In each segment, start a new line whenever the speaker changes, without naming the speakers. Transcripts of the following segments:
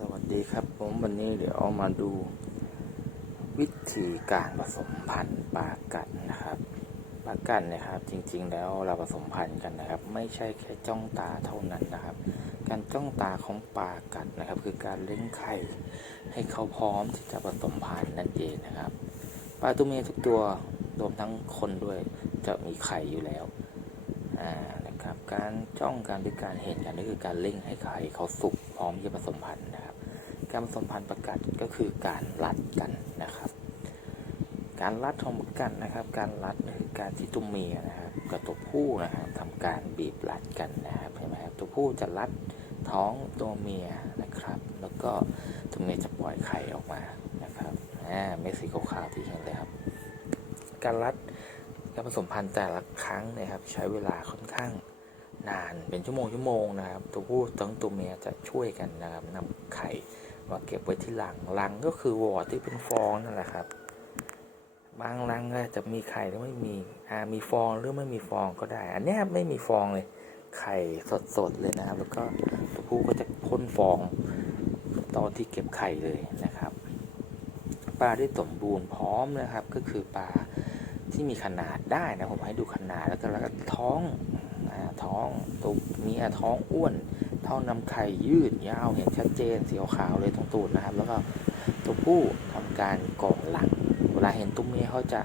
สวัสดีครับผมวันนี้เดี๋ยวเอามาดู วิธีการผสมพันธุ์ปลากัดนะครับปลากัดนะครับ จริงๆ แล้วเราผสมพันธุ์กันนะครับ ไม่ใช่แค่จ้องตาเท่านั้นนะครับ การจ้องตาของปลากัดนะครับ คือการเลี้ยงไข่ให้เขาพร้อมที่จะผสมพันธุ์นั่นเองนะครับปลาตัวเมียทุกตัวรวมทั้งคนด้วยจะมีไข่อยู่แล้วอ่านะครับการจ้องการด้วยการเห็นกันก็คือการเล่งให้ไข่เขาสุกพร้อมที่จะผสมพันธุ์นะค รับการผสมพันธุ์ประกัดก็คือการรัดกันนะครับ การรัดของประกัดนะครับ การรัดคือการที่ตัวเมียนะครับกับตัวผู้นะครับทำการบีบรัดกันนะครับเห็นไหมครับตัวผู้จะรัดท้องตัวเมียนะครับ แล้วก็ตัวเมียจะปล่อยไข่ออกมานะครับอ่าเม็ดสีขาวๆที่เห็นเลยครับ การรัดการผสมพันธุ์แต่ละครั้งนะครับ ใช้เวลาค่อนข้างนานเป็นชั่วโมงชั่วโมงนะครับ ตัวผู้ทั้งตัวเมียจะช่วยกันนะครับนำไข่ มาเก็บไว้ที่รังรังก็คือวอร์ดที่เป็นฟองนั่นแหละครับ บางรังก็จะมีไข่หรือไม่มีอ่ามีฟองหรือไม่มีฟองก็ได้ อันนี้ไม่มีฟองเลย ไข่สดๆเลยนะครับ แล้วก็ตัวผู้ก็จะพ่นฟองตอนที่เก็บไข่เลยนะครับ ปลาที่สมบูรณ์พร้อมนะครับ ก็คือปลาที่มีขนาดได้นะผมให้ดูขนาดแล้วก็แล้วก็ท้องอ่าท้องตัวมียท้องอ้วน เท่านำไข่ยืดยาวเห็นชัดเจนสีขาวเลยตรงตูดนะครับ แล้วก็ตัวผู้ทำการก่อหลัง เวลาเห็นตัวเมียเขาจะ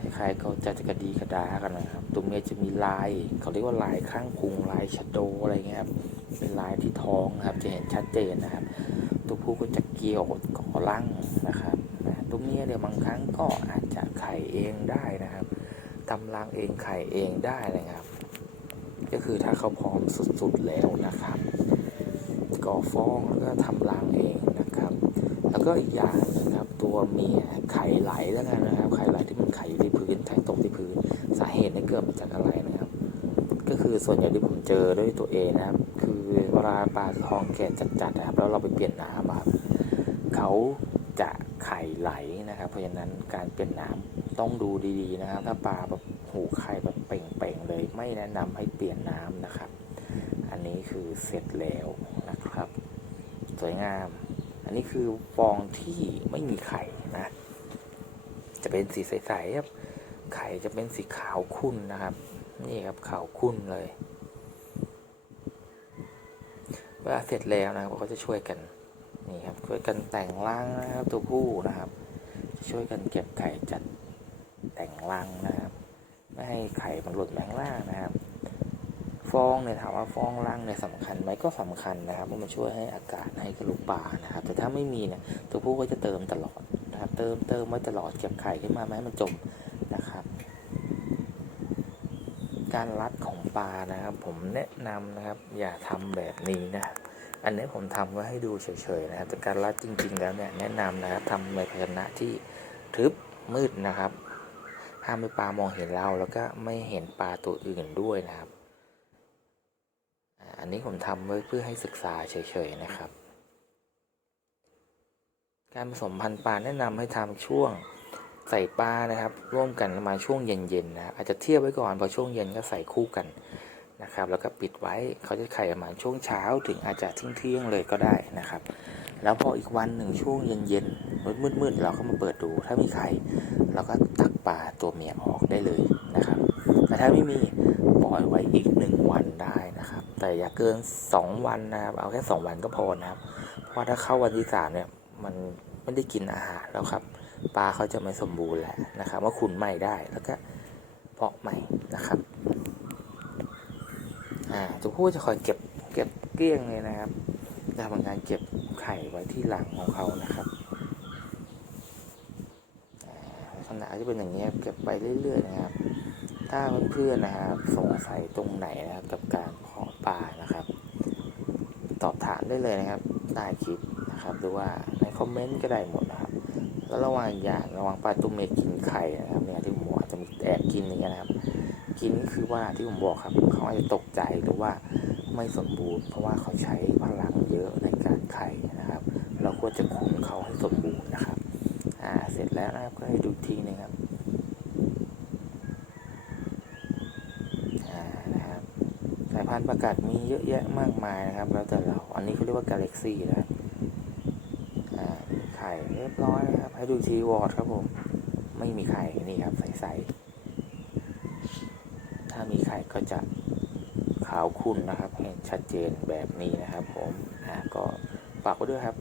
คล้ายๆเขาจะกระดีกระดากันนะครับตัวเมียจะมีลายเขาเรียกว่าลายข้างพุงลายชะโดอะไรเงี้ยครับเป็นลายที่ท้องครับจะเห็นชัดเจนนะครับ ตัวผู้ก็จะเกี่ยวก่อลังนะครับนะตัวเมียเดี๋ยวบางครั้งก็อาจจะไข่เองได้นะครับทำรังเองไข่เองได้นะครับ ก็คือถ้าเขาพร้อมสุดๆแล้วนะครับก่อฟองแล้วก็ทำรังเองนะครับ แล้วก็อีกอย่างนึงครับตัวเมียไข่ไหลแล้วกันนะครับ ไข่ไหลที่มันไข่อยู่ที่พื้นไข่ตกที่พื้น สาเหตุเนี่ยเกิดมาจากอะไรนะครับ ก็คือส่วนใหญ่ที่ผมเจอด้วยตัวเองนะครับ คือเวลาปลาทองแก่จัดๆนะครับแล้วเราไปเปลี่ยนน้ำอะครับเขาจะ ไข่ไหลนะครับ เพราะฉะนั้นการเปลี่ยนน้ำต้องดูดีๆนะครับ ถ้าปลาแบบหูไข่แบบเป่งๆเลย ไม่แนะนำให้เปลี่ยนน้ำนะครับ อันนี้คือเสร็จแล้วนะครับ สวยงาม อันนี้คือฟองที่ไม่มีไข่นะ จะเป็นสีใสๆครับไข่จะเป็นสีขาวขุ่นนะครับ นี่ครับขาวขุ่นเลยเวลาเสร็จแล้วนะครับเขาก็จะช่วยกัน นี่ครับช่วยกันแต่งรังนะครับตัวผู้นะครับ ช่วยกันเก็บไข่จัดแต่งรังนะครับ ไม่ให้ไข่มันหล่นแมงล่างนะครับ ฟองเนี่ยถามว่าฟองรังเนี่ยสำคัญไหมก็สำคัญนะครับเพราะมันช่วยให้อากาศให้กับลูกปลานะครับ แต่ถ้าไม่มีเนี่ยตัวผู้ก็จะเติมตลอดนะครับ เติมเติมไว้ตลอดเก็บไข่ขึ้นมาไม่ให้มันจมนะครับการรัดของปลานะครับ ผมแนะนำนะครับ อย่าทำแบบนี้นะ อันนี้ผมทำไว้ให้ดูเฉยๆนะครับแต่การรัดจริง ๆ แล้วเนี่ยแนะนำนะครับทำในภาชนะที่ทึบมืดนะครับห้ามให้ปลามองเห็นเราแล้วก็ไม่เห็นปลาตัวอื่นด้วยนะครับ อันนี้ผมทำไว้เพื่อให้ศึกษาเฉยๆนะครับ การผสมพันธุ์ปลาแนะนำให้ทำช่วงใส่ปลานะครับ ร่วมกันประมาณช่วงเย็นๆนะครับอาจจะเทียบไว้ก่อนพอช่วงเย็นก็ใส่คู่กัน นะครับ แล้วก็ปิดไว้เขาจะไข่ประมาณช่วงเช้าถึงอาจจะเที่ยงเลยก็ได้นะครับ แล้วพออีกวันหนึ่งช่วงเย็นๆมืดๆเราก็มาเปิดดู ถ้ามีไข่เราก็ตักปลาตัวเมียออกได้เลยนะครับแต่ถ้าไม่มีปล่อยไว้อีกหนึ่งวันได้นะครับ แต่อย่าเกินสองวันนะครับ เอาแค่สองวันก็พอนะครับ เพราะถ้าเข้าวันที่สามเนี่ยมันไม่ได้กินอาหารแล้วครับปลาเขาจะไม่สมบูรณ์แล้วนะครับว่าขุนใหม่ได้แล้วก็เพาะใหม่นะครับ อ่าตัวผู้จะคอยเก็บเก็บเกลี้ยงเลยนะครับจะทำการเก็บไข่ไว้ที่หลังของเขานะครับอ่าลักษณะจะเป็นอย่างนี้เก็บไปเรื่อยๆนะครับ ถ้าเพื่อนๆนะครับสงสัยตรงไหนนะครับกับการเพาะปลานะครับ ตอบถามได้เลยนะครับใต้คลิปนะครับ หรือว่าในคอมเมนต์ก็ได้หมดนะครับ แล้วระวังอย่างระวังปลาตุ้มเม็ดกินไข่นะครับเนี่ยที่ผมบอกอาจจะมีแอบกินอย่างเงี้ยนะครับ กินคือว่าที่ผมบอกครับเขาอาจจะตกใจหรือว่าไม่สมบูรณ์ เพราะว่าเขาใช้พลังเยอะในการไข่นะครับ เราควรจะคุมเขาให้สมบูรณ์นะครับ อ่าเสร็จแล้วนะครับก็ให้ดูทีหนึงครับอ่านะครับสายพันธุ์ประกาศมีเยอะแยะมากมายนะครับ แล้วแต่เราอันนี้เขาเรียกว่ากาแล็กซี่นะครับไข่เรียบร้อยนะครับ ให้ดูทีวอร์ดครับผม ไม่มีไข่นี่ครับใสๆายก็จะขาวขุ่นนะครับเห็นชัดเจนแบบนี้นะครับผมอะก็ฝากไว้ด้วยครับ